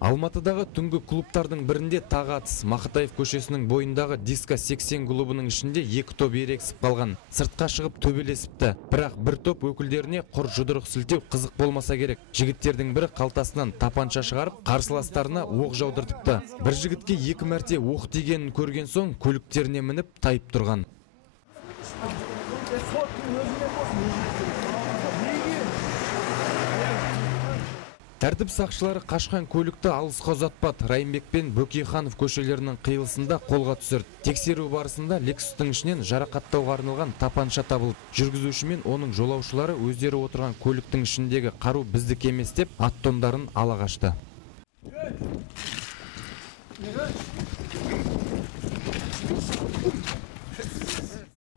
Алматыдағы түнгі клубтардың бірінде тағы атыс. Мақатаев көшесінің бойындағы Диско 80 клубының ішінде екі топ ерегісіп қалған. Сыртқа шығып төбелесіпті. Бірақ бір топ өкілдеріне құр жұдырық сілтеу қызық болмаса керек. Жігіттердің бірі қалтасынан тапанша шығарып, қарсыластарына оқ жаудыртыпты. Бір жігітке 2 мәрте оқ тигенін көрген соң көліктеріне мініп тайып тұрған. Тәртіп сақшылары қашқан көлікті алысқа ұзатпады. Райымбек пен Бөкейханов көшелерінің қиылысында қолға түсірді. Тексеру барысында Лексустың ішінен жарақаттауға арналған тапанша табылды. Жүргізуші мен оның жолаушылары өздері отырған көліктің ішіндегі қару біздікі емес деп аттондарын ала қашты.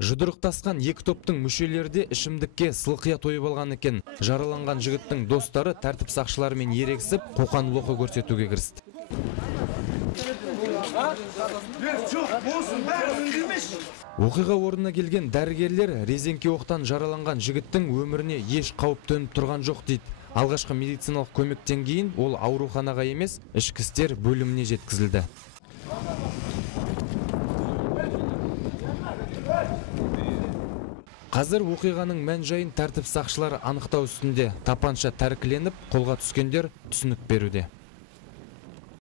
Жұдырықтасқан екі топтың мүшелері де ішімдікке сылқия тойып алған екен. Жараланған жігіттің достары тәртіп сақшыларымен ерегісіп, қоқан-лоқы көрсетуге кірісті. Оқиға орнына келген дәрігерлер резеңке оқтан жараланған жігіттің өміріне еш қауіп төніп тұрған жоқ дейді. Алғашқы медициналық көмектен кейін ол ауруханаға емес, ішкі істер бөліміне жеткізілді. Қазір оқиғаның мән-жайын тәртіп сақшылары анықтау үстінде. Тапанша тәркіленіп, қолға түскендер түсінік беруде.